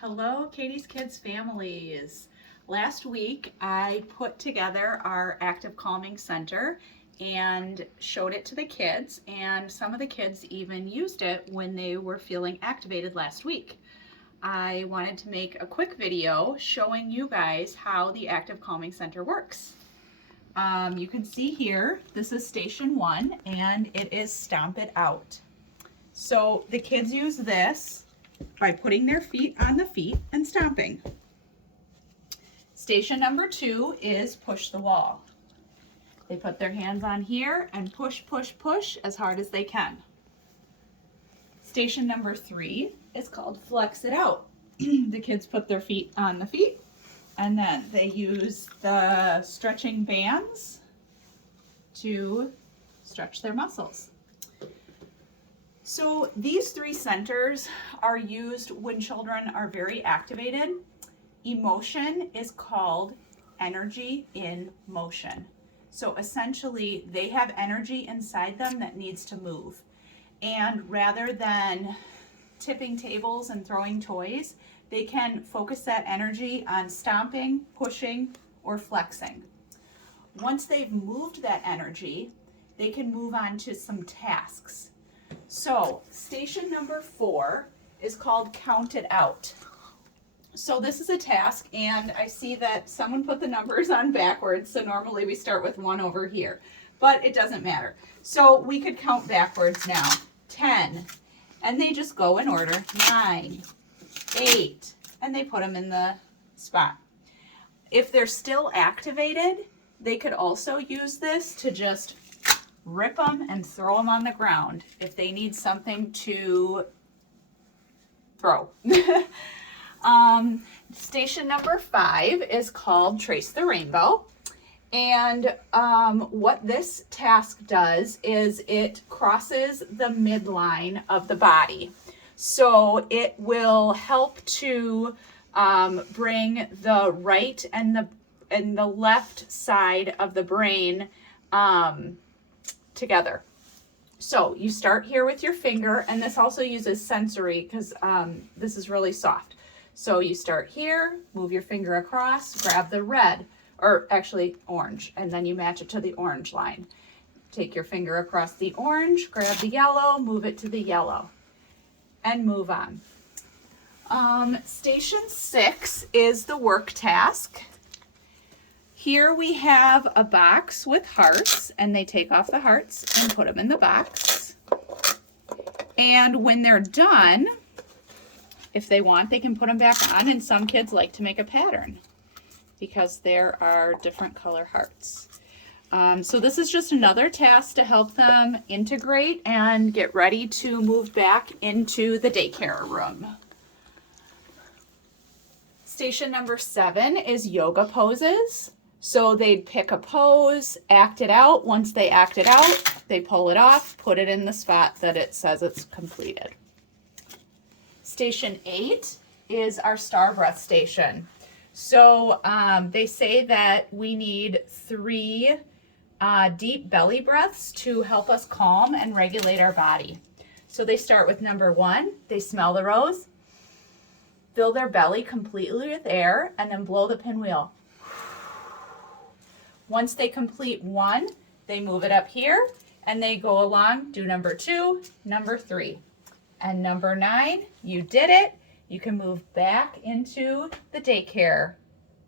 Hello, Katie's Kids families. Last week I put together our active calming center and showed it to the kids, and some of the kids even used it when they were feeling activated last week. I wanted to make a quick video showing you guys how the active calming center works. You can see here, this is station 1 and it is Stomp It Out. So the kids use this by putting their feet on the feet and stomping. Station number 2 is Push the Wall. They put their hands on here and push, push, push as hard as they can. Station number 3 is called Flex It Out. The kids put their feet on the feet and then they use the stretching bands to stretch their muscles. So these 3 centers are used when children are very activated. Emotion is called energy in motion. So essentially they have energy inside them that needs to move. And rather than tipping tables and throwing toys, they can focus that energy on stomping, pushing, or flexing. Once they've moved that energy, they can move on to some tasks. So station number 4 is called Count It Out. So this is a task, and I see that someone put the numbers on backwards, so normally we start with 1 over here, but it doesn't matter. So we could count backwards now. 10, and they just go in order. 9, 8, and they put them in the spot. If they're still activated, they could also use this to just rip them and throw them on the ground if they need something to throw. Station number 5 is called Trace the Rainbow. And what this task does is it crosses the midline of the body. So it will help to bring the right and the left side of the brain together. So you start here with your finger, and this also uses sensory because this is really soft. So you start here, move your finger across, grab the red, or actually orange, and then you match it to the orange line. Take your finger across the orange, grab the yellow, move it to the yellow, and move on. Station 6 is the work task. Here we have a box with hearts, and they take off the hearts and put them in the box. And when they're done, if they want, they can put them back on, and some kids like to make a pattern because there are different color hearts. So this is just another task to help them integrate and get ready to move back into the daycare room. Station number 7 is yoga poses. So they'd pick a pose, act it out. Once they act it out, they pull it off, put it in the spot that it says it's completed. Station 8 is our star breath station. So they say that we need 3 deep belly breaths to help us calm and regulate our body. So they start with number 1, they smell the rose, fill their belly completely with air, and then blow the pinwheel. Once they complete 1, they move it up here and they go along, do number 2, number 3. And number 9, you did it. You can move back into the daycare